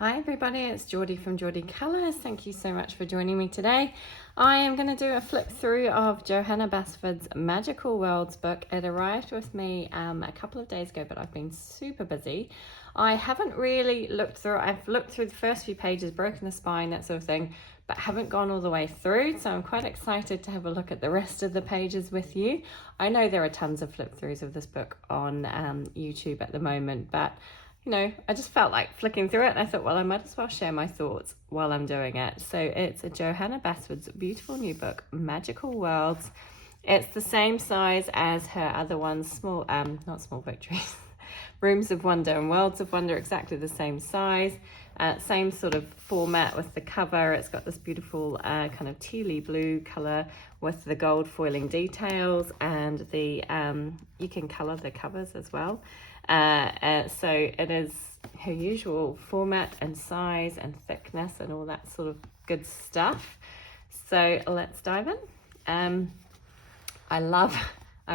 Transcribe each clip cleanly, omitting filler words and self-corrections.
Hi everybody, it's Geordie from Geordie Colours. Thank you so much for joining me today. I am going to do a flip through of Johanna Basford's Magical Worlds book. It arrived with me a couple of days ago, but I've been super busy. I haven't really looked through. I've looked through the first few pages, broken the spine, that sort of thing, but haven't gone all the way through. So I'm quite excited to have a look at the rest of the pages with you. I know there are tons of flip throughs of this book on YouTube at the moment, but you know, I just felt like flicking through it and I thought, well, I might as well share my thoughts while I'm doing it. So it's a Johanna Basford's beautiful new book, Magical Worlds. It's the same size as her other ones, small, not Small Victories, Rooms of Wonder and Worlds of Wonder, exactly the same size. Same sort of format with the cover. It's got this beautiful kind of tealy blue colour with the gold foiling details, and the you can colour the covers as well. So it is her usual format and size and thickness and all that sort of good stuff. So let's dive in. I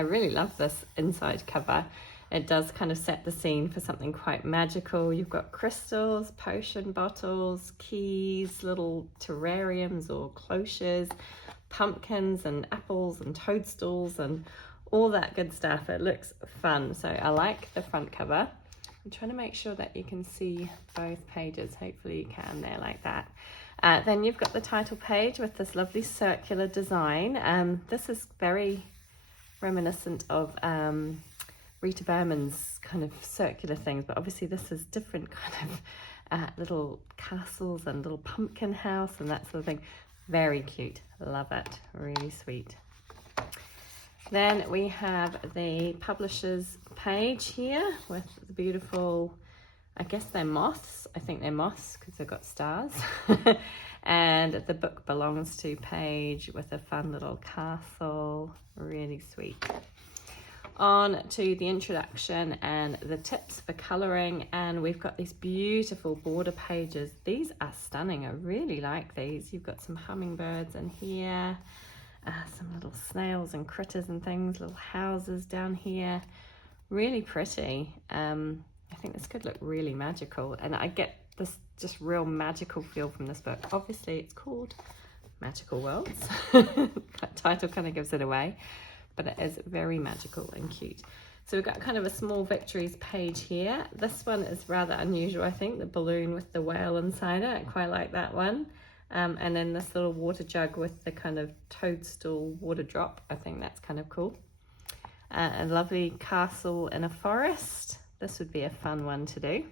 really love this inside cover. It does kind of set the scene for something quite magical. You've got crystals, potion bottles, keys, little terrariums or cloches, pumpkins and apples and toadstools and all that good stuff. It looks fun. So I like the front cover. I'm trying to make sure that you can see both pages. Hopefully you can there like that. Then you've got the title page with this lovely circular design. This is very reminiscent of Rita Behrman's kind of circular things, but obviously this is different kind of little castles and little pumpkin house and that sort of thing. Very cute. Love it. Really sweet. Then we have the publisher's page here with the beautiful, I guess they're moths. I think they're moths because they've got stars. And the book belongs to page with a fun little castle. Really sweet. On to the introduction and the tips for colouring, and we've got these beautiful border pages. These are stunning. I really like these. You've got some hummingbirds in here, some little snails and critters and things, little houses down here. Really pretty. I think this could look really magical, and I get this just real magical feel from this book. Obviously it's called Magical Worlds. That title kind of gives it away, but it is very magical and cute. So we've got kind of a Small Victories page here. This one is rather unusual, I think, the balloon with the whale inside it. I quite like that one. And then this little water jug with the kind of toadstool water drop. I think that's kind of cool. A lovely castle in a forest. This would be a fun one to do.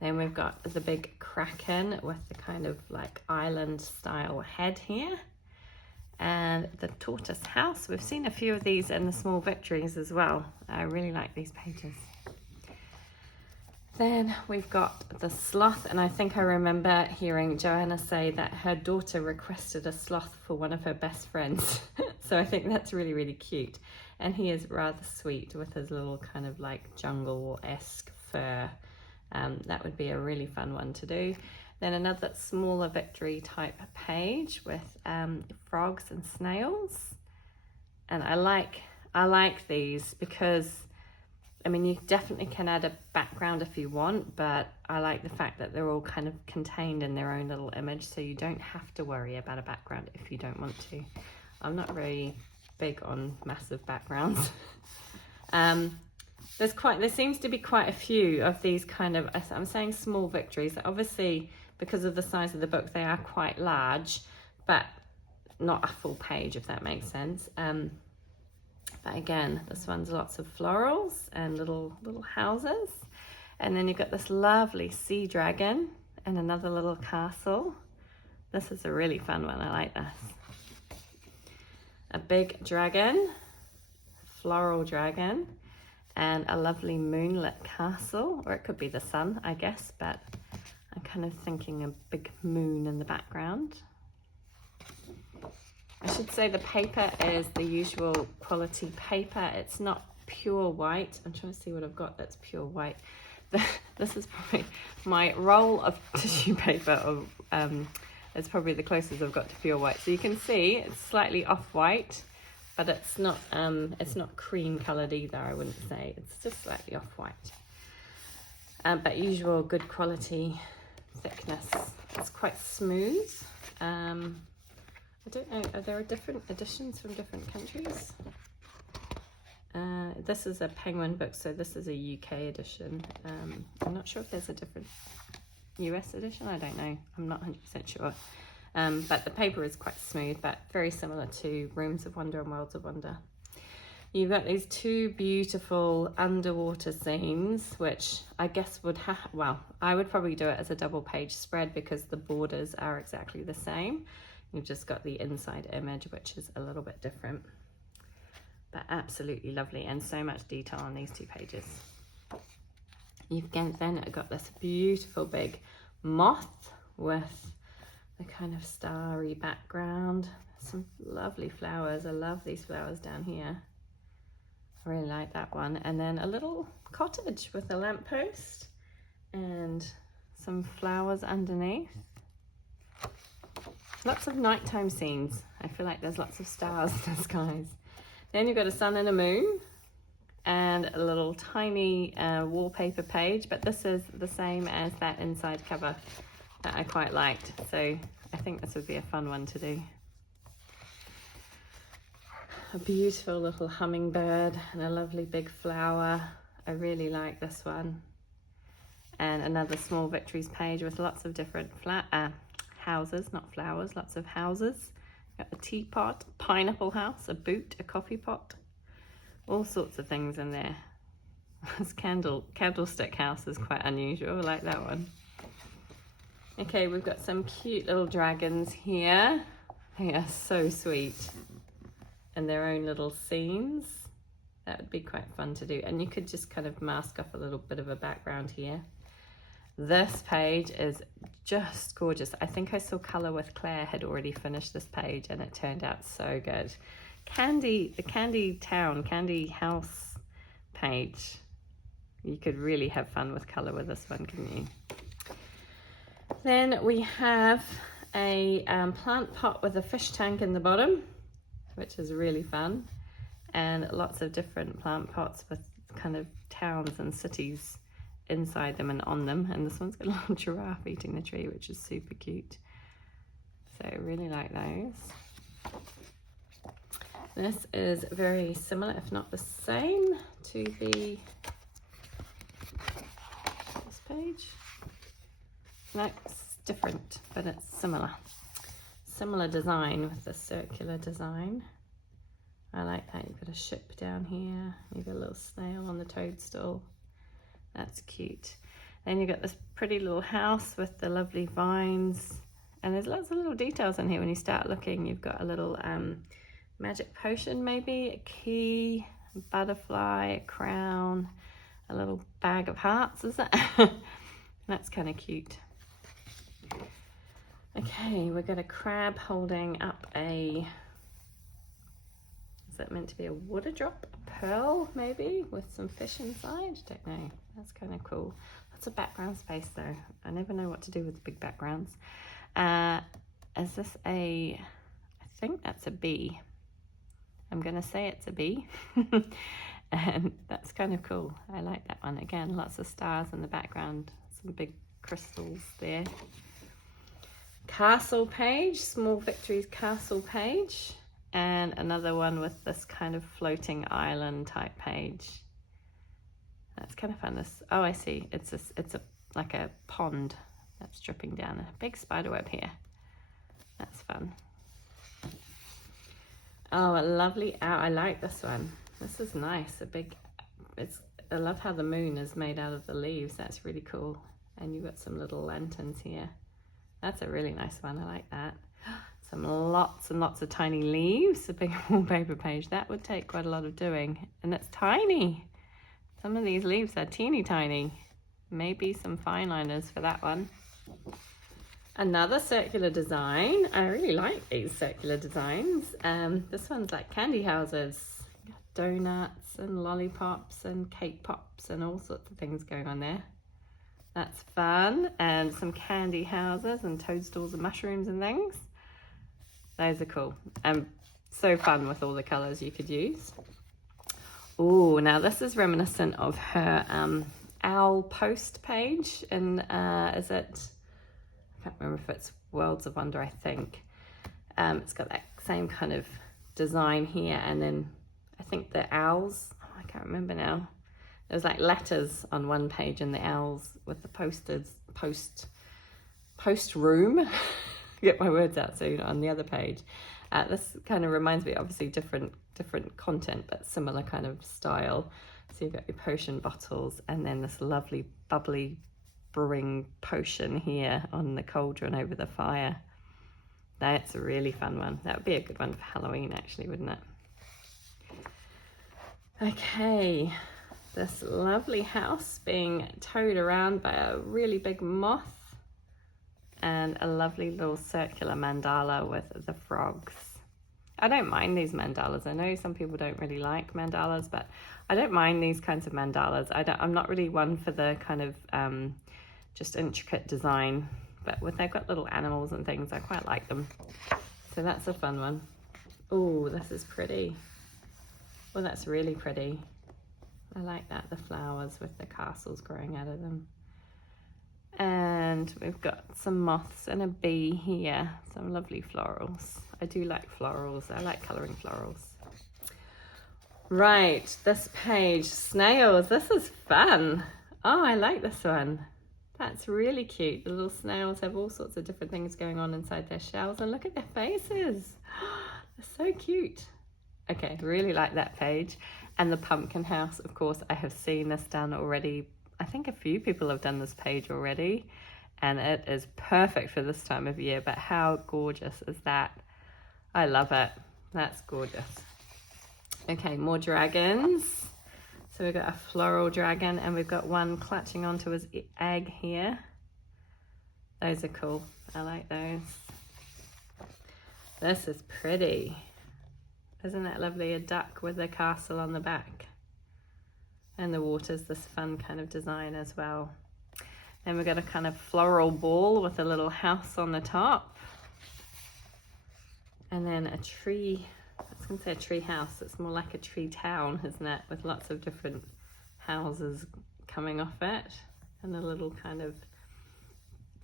Then we've got the big kraken with the kind of like island style head here. And the tortoise house. We've seen a few of these in the Small Victories as well. I really like these pages. Then we've got the sloth, and I think I remember hearing Johanna say that her daughter requested a sloth for one of her best friends. So I think that's really, really cute. And he is rather sweet with his little kind of like jungle-esque fur. That would be a really fun one to do. Then another smaller victory type page with frogs and snails. And I like these because, I mean, you definitely can add a background if you want, but I like the fact that they're all kind of contained in their own little image, so you don't have to worry about a background if you don't want to. I'm not very big on massive backgrounds. There seems to be quite a few of these kind of, I'm saying Small Victories. Obviously, because of the size of the book, they are quite large, but not a full page, if that makes sense. But again, this one's lots of florals and little houses. And then you've got this lovely sea dragon and another little castle. This is a really fun one. I like this. A big dragon, floral dragon, and a lovely moonlit castle, or it could be the sun, I guess, but I'm kind of thinking a big moon in the background. I should say the paper is the usual quality paper. It's not pure white. I'm trying to see what I've got that's pure white. This is probably my roll of tissue paper. It's probably the closest I've got to pure white. So you can see it's slightly off-white, but it's not cream coloured either, I wouldn't say. It's just slightly off-white. but usual good quality thickness. It's quite smooth. I don't know, are there different editions from different countries? This is a Penguin book, so this is a UK edition. I'm not sure if there's a different US edition, I don't know, I'm not 100% sure. But the paper is quite smooth, but very similar to Rooms of Wonder and Worlds of Wonder. You've got these two beautiful underwater scenes, which I guess would have, well, I would probably do it as a double page spread because the borders are exactly the same. You've just got the inside image, which is a little bit different, but absolutely lovely, and so much detail on these 2 pages. You've then got this beautiful big moth with the kind of starry background. Some lovely flowers. I love these flowers down here. I really like that one. And then a little cottage with a lamppost and some flowers underneath. Lots of nighttime scenes. I feel like there's lots of stars in the skies. Then you've got a sun and a moon and a little tiny wallpaper page, but this is the same as that inside cover that I quite liked. So I think this would be a fun one to do. A beautiful little hummingbird and a lovely big flower. I really like this one. And another small victories page with lots of different houses, not flowers, lots of houses. Got a teapot, pineapple house, a boot, a coffee pot, all sorts of things in there. This candlestick house is quite unusual, I like that one. Okay, we've got some cute little dragons here. They are so sweet. And their own little scenes. That would be quite fun to do. And you could just kind of mask up a little bit of a background here. This page is just gorgeous. I think I saw Colour with Claire had already finished this page and it turned out so good. The Candy House page. You could really have fun with colour with this one, couldn't you? Then we have a plant pot with a fish tank in the bottom, which is really fun. And lots of different plant pots with kind of towns and cities inside them and on them, and this one's got a little giraffe eating the tree, which is super cute. So I really like those. This is very similar, if not the same, to this page. No, it's different, but it's similar. Similar design with the circular design. I like that. You've got a ship down here. You've got a little snail on the toadstool. That's cute. Then you've got this pretty little house with the lovely vines. And there's lots of little details in here when you start looking. You've got a little magic potion maybe, a key, a butterfly, a crown, a little bag of hearts, is it? That's kind of cute. Okay, we've got a crab holding up a, is that meant to be a water drop? A pearl maybe, with some fish inside? Don't know. That's kind of cool. Lots of background space though. I never know what to do with the big backgrounds. Is this a, I think that's a bee. I'm gonna say it's a bee. And that's kind of cool. I like that one. Again, lots of stars in the background. Some big crystals there. Castle page, Small Victories castle page. And another one with this kind of floating island type page. That's kind of fun. This, oh, I see. It's like a pond that's dripping down. A big spider web here. That's fun. Oh, a lovely owl. I like this one. This is nice. I love how the moon is made out of the leaves. That's really cool. And you've got some little lanterns here. That's a really nice one. I like that. Some lots and lots of tiny leaves. A big wallpaper page. That would take quite a lot of doing. And it's tiny. Some of these leaves are teeny tiny. Maybe some fine liners for that one. Another circular design. I really like these circular designs. This one's like candy houses. Donuts and lollipops and cake pops and all sorts of things going on there. That's fun. And some candy houses and toadstools and mushrooms and things. Those are cool. And so fun with all the colours you could use. Oh, now this is reminiscent of her owl post page, and is it, I can't remember if it's Worlds of Wonder, I think. It's got that same kind of design here, and then I think the owls, oh, I can't remember now. There's like letters on one page and the owls with the post room. Get my words out soon on the other page. This kind of reminds me, obviously different content, but similar kind of style. So you've got your potion bottles, and then this lovely bubbly brewing potion here on the cauldron over the fire. That's a really fun one. That would be a good one for Halloween, actually, wouldn't it? Okay, this lovely house being towed around by a really big moth, and a lovely little circular mandala with the frogs. I don't mind these mandalas. I know some people don't really like mandalas, but I don't mind these kinds of mandalas. I'm not really one for the kind of just intricate design, but they've got little animals and things, I quite like them. So that's a fun one. Oh, this is pretty. Well, that's really pretty. I like that, the flowers with the castles growing out of them. And we've got some moths and a bee here, some lovely florals. I do like florals. I like colouring florals. Right, this page, snails. This is fun. Oh, I like this one. That's really cute. The little snails have all sorts of different things going on inside their shells, and look at their faces. They're so cute. Okay, really like that page. And the pumpkin house, of course, I have seen this done already. I think a few people have done this page already, and it is perfect for this time of year, but how gorgeous is that? I love it. That's gorgeous. Okay, more dragons. So we've got a floral dragon, and we've got one clutching onto his egg here. Those are cool. I like those. This is pretty. Isn't that lovely? A duck with a castle on the back. And the water's this fun kind of design as well. Then we've got a kind of floral ball with a little house on the top. And then a tree, I was going to say a tree house. It's more like a tree town, isn't it? With lots of different houses coming off it. And a little kind of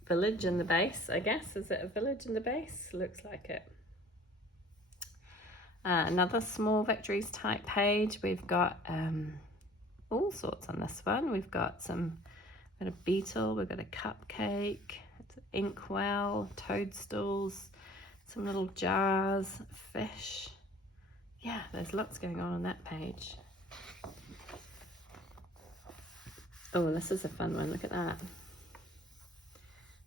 village in the base, I guess. Is it a village in the base? Looks like it. Another small victories type page. We've got all sorts on this one. We've got a beetle, we've got a cupcake, it's an inkwell, toadstools, some little jars, fish. Yeah, there's lots going on that page. Oh, this is a fun one. Look at that.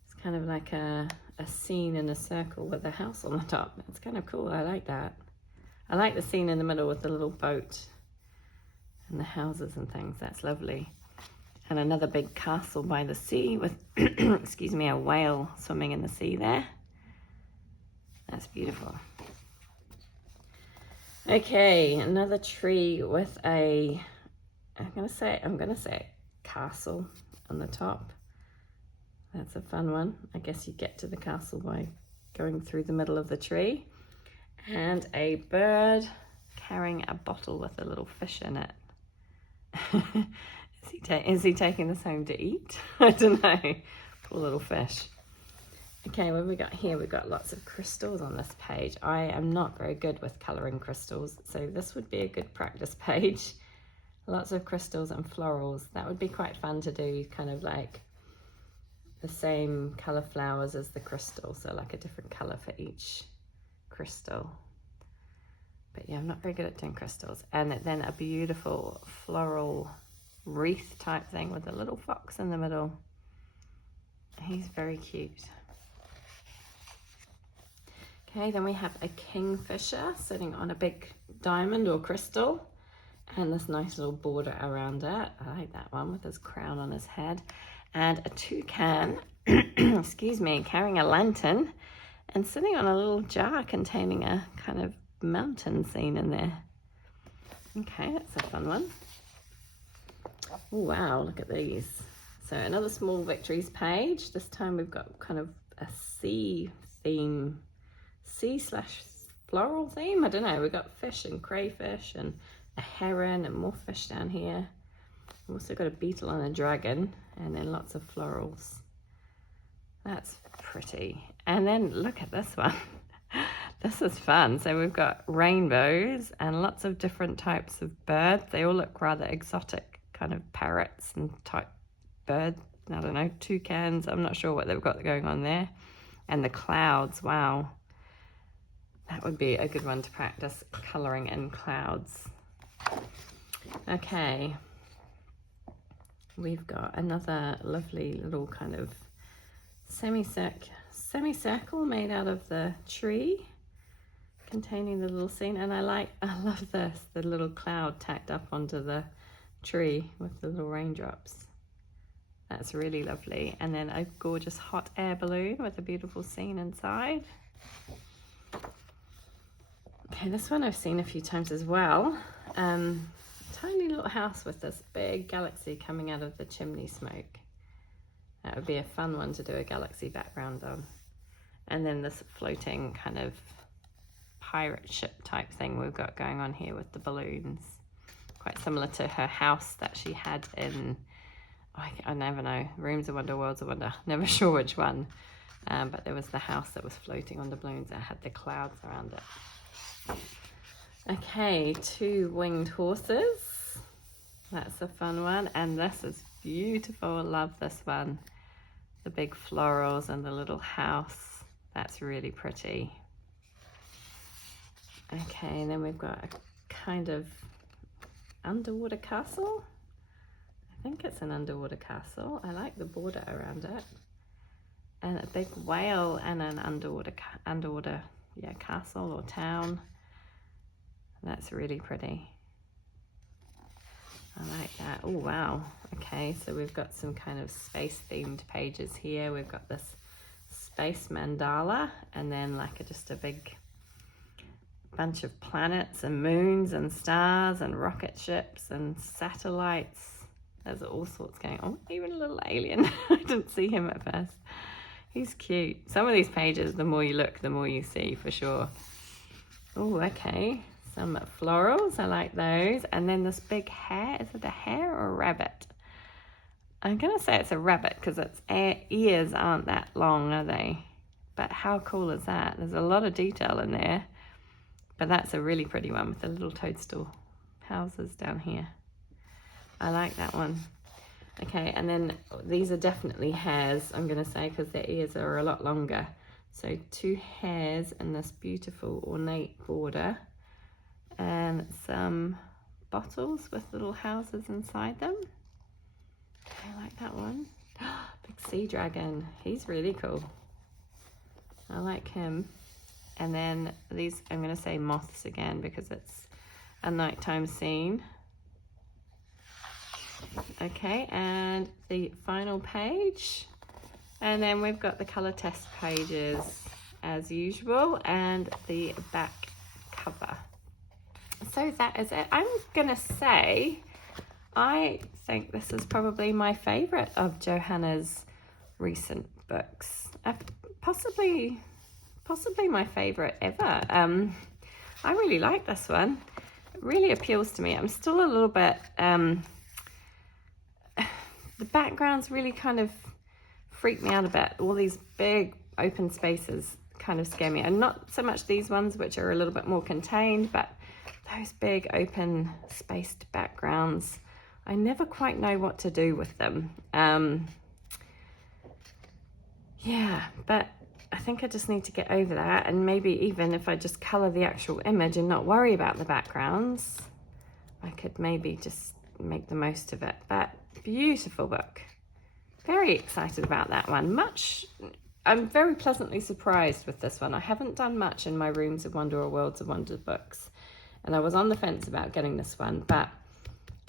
It's kind of like a scene in a circle with a house on the top. It's kind of cool. I like that. I like the scene in the middle with the little boat and the houses and things. That's lovely. And another big castle by the sea with, excuse me, a whale swimming in the sea there. That's beautiful. Okay, another tree with a, I'm gonna say castle on the top. That's a fun one. I guess you get to the castle by going through the middle of the tree. And a bird carrying a bottle with a little fish in it. Is he taking this home to eat? I don't know. Poor little fish. Okay, what have we got here? We've got lots of crystals on this page. I am not very good with colouring crystals, so this would be a good practice page. Lots of crystals and florals. That would be quite fun to do, kind of like the same colour flowers as the crystal, so like a different colour for each crystal. But yeah, I'm not very good at doing crystals. And then a beautiful floral wreath type thing with a little fox in the middle. He's very cute. Okay, then we have a kingfisher sitting on a big diamond or crystal, and this nice little border around it. I like that one with his crown on his head. And a toucan, excuse me, carrying a lantern and sitting on a little jar containing a kind of mountain scene in there. Okay, that's a fun one. Oh, wow, look at these. So another small victories page. This time we've got kind of a sea theme, sea/floral theme. I don't know. We've got fish and crayfish and a heron and more fish down here. We've also got a beetle and a dragon, and then lots of florals. That's pretty. And then look at this one. This is fun. So we've got rainbows and lots of different types of birds. They all look rather exotic, kind of parrots and type birds. I don't know, toucans. I'm not sure what they've got going on there. And the clouds, wow. That would be a good one to practice colouring in clouds. Okay. We've got another lovely little kind of semicircle made out of the tree, containing the little scene. And I love this, the little cloud tacked up onto the tree with the little raindrops. That's really lovely. And then a gorgeous hot air balloon with a beautiful scene inside. Okay, this one I've seen a few times as well. Tiny little house with this big galaxy coming out of the chimney smoke. That would be a fun one to do a galaxy background on. And then this floating kind of pirate ship type thing we've got going on here with the balloons. Quite similar to her house that she had in, I never know, Rooms of Wonder, Worlds of Wonder. Never sure which one. But there was the house that was floating on the balloons that had the clouds around it. Okay, 2 winged horses. That's a fun one. And this is beautiful. Love this one. The big florals and the little house. That's really pretty. Okay, and then we've got a kind of underwater castle. I think it's an underwater castle. I like the border around it. And a big whale and an underwater castle or town. That's really pretty. I like that. Oh, wow. Okay, so we've got some kind of space themed pages here. We've got this space mandala, and then like just a big bunch of planets and moons and stars and rocket ships and satellites. There's all sorts going on. Even a little alien. I didn't see him at first. He's cute. Some of these pages, the more you look, the more you see, for sure. Oh, okay. Some florals, I like those. And then this big hare, is it a hare or a rabbit? I'm gonna say it's a rabbit because its ears aren't that long, are they? But how cool is that? There's a lot of detail in there. But that's a really pretty one with the little toadstool houses down here. I like that one. Okay, and then these are definitely hares, I'm gonna say, because their ears are a lot longer. So 2 hares in this beautiful ornate border. And some bottles with little houses inside them. I like that one. Big sea dragon. He's really cool. I like him. And then these, I'm going to say moths again because it's a nighttime scene. Okay, and the final page. And then we've got the colour test pages as usual and the back cover. So that is it. I'm gonna say I think this is probably my favorite of Johanna's recent books. Possibly my favorite ever. I really like this one. It really appeals to me. I'm still a little bit the backgrounds really kind of freak me out a bit. All these big open spaces kind of scare me, and not so much these ones which are a little bit more contained, but those big open spaced backgrounds, I never quite know what to do with them. Yeah, but I think I just need to get over that, and maybe even if I just colour the actual image and not worry about the backgrounds, I could maybe just make the most of it. But beautiful book. Very excited about that one. I'm very pleasantly surprised with this one. I haven't done much in my Rooms of Wonder or Worlds of Wonder books, and I was on the fence about getting this one, but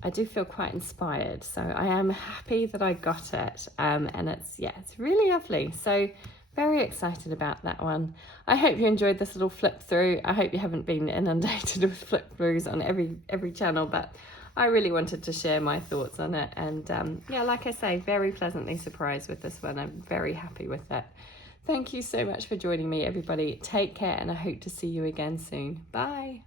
I do feel quite inspired. So I am happy that I got it, and it's really lovely. So very excited about that one. I hope you enjoyed this little flip through. I hope you haven't been inundated with flip throughs on every channel, but I really wanted to share my thoughts on it. And yeah, like I say, very pleasantly surprised with this one. I'm very happy with it. Thank you so much for joining me, everybody. Take care, and I hope to see you again soon. Bye.